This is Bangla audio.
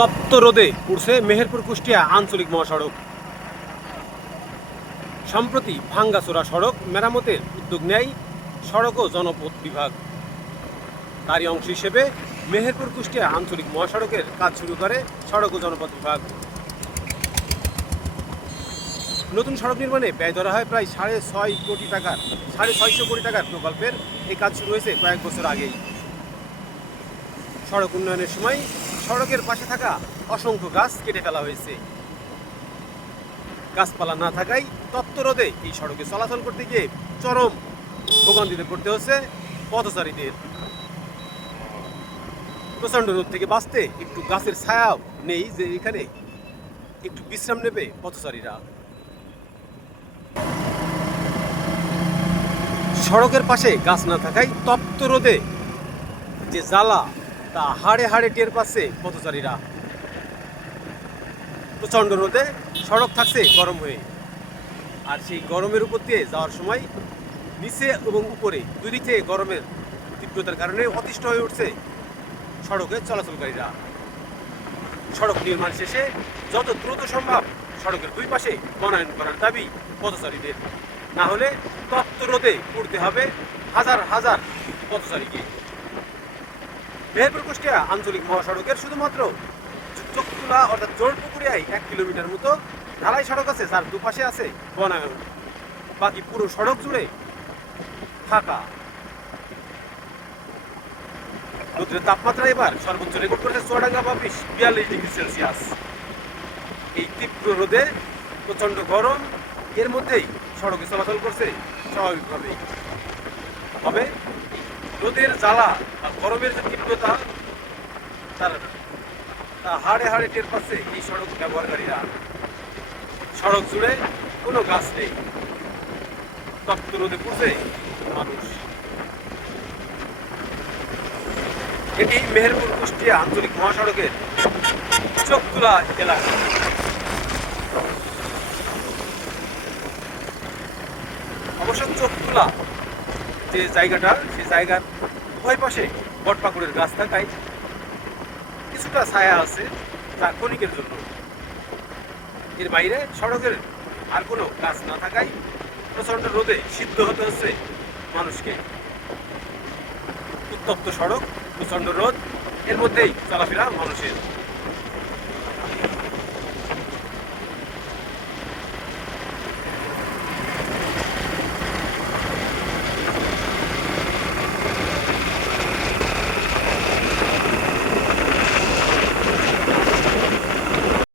তপ্ত রোদে পুড়ছে মেহেরপুর কুষ্টিয়া আঞ্চলিক মহাসড়ক। সম্প্রতি ভাঙ্গাচোরা সড়ক মেরামতের উদ্যোগ নেয় সড়ক ও জনপথ বিভাগ। তারই অংশ হিসেবে মেহেরপুর কুষ্টিয়া আঞ্চলিক মহাসড়কের কাজ শুরু করে সড়ক ও জনপথ বিভাগ। নতুন সড়ক নির্মাণে ব্যয় ধরা হয় প্রায় সাড়ে ছয় কোটি টাকার, সাড়ে ছয়শো কোটি টাকার প্রকল্পের। এই কাজ শুরু হয়েছে কয়েক বছর আগেই। সড়ক উন্নয়নের সময় সড়কের পাশে থাকা অসংখ্য গাছ কেটে ফেলা হয়েছে। গাছপালা না থাকায় তপ্ত রোদে এই সড়কে চলাচল করতে গিয়ে চরম ভোগান্তিতে পড়তে হচ্ছে পথচারীদের। প্রচণ্ড রোদ থেকে বাঁচতে একটু গাছের ছায়াও নেই যে এখানে একটু বিশ্রাম নেবে পথচারীরা। সড়কের পাশে গাছ না থাকায় তপ্ত রোদে যে জ্বালা তা হাড়ে হাড়ে টের পাচ্ছে পথচারীরা। প্রচণ্ড রোদে সড়ক থাকছে গরম হয়ে। আর সেই গরমের উপর দিয়ে যাওয়ার সময় নিচে এবং উপরে দুই দিক গরমের তীব্রতার কারণে অতিষ্ঠ হয়ে উঠছে সড়কে চলাচলকারীরা। সড়ক নির্মাণ শেষে যত দ্রুত সম্ভব সড়কের দুই পাশে বনায়ন করার দাবি পথচারীদের। না হলে তপ্ত রোদে পড়তে হবে হাজার হাজার পথচারীকে। মেহেরপুর কুষ্টিয়া আঞ্চলিক মহাসড়কের শুধুমাত্র চোখতুলা অর্থাৎ জোরপুকুরিয়ায় এক কিলোমিটার মতো ঢালাই সড়ক আছে, যার দুপাশে আছে বনায়ন বাকি পুরো সড়ক জুড়ে ফাঁকা। রোদ্রের তাপমাত্রা এবার সর্বোচ্চ রেকর্ড করেছে চুয়াডাঙ্গা পাবিশ বিয়াল্লিশ ডিগ্রি সেলসিয়াস। এই তীব্র রোদে প্রচণ্ড গরম, এর মধ্যেই সড়কে চলাচল করছে স্বাভাবিকভাবেই। তবে রোদের জ্বালা বা গরমের যে তীব্রতা, তার তা হাড়ে হাড়ে টের পাচ্ছে এই সড়ক ব্যবহারকারীরা। সড়ক জুড়ে কোনো গাছ নেই। তপ্ত রোদে পড়ছে মানুষ। এটি মেহেরপুর, কুষ্টিয়া আঞ্চলিক মহাসড়কের চোখতুলা এলাকা। অবশ্য চোখতুলা যে জায়গাটা সেই জায়গার উভয় পাশে বটপাকুড়ের গাছ থাকায় কিছুটা ছায়া আছে যা ক্ষণিকের জন্য। এর বাইরে সড়কের আর কোনো গাছ না থাকায় প্রচণ্ড রোদে সিদ্ধ হতে হচ্ছে মানুষকে। উত্তপ্ত সড়ক, প্রচণ্ড রোদ, এর মধ্যেই চলাফেরা মানুষের।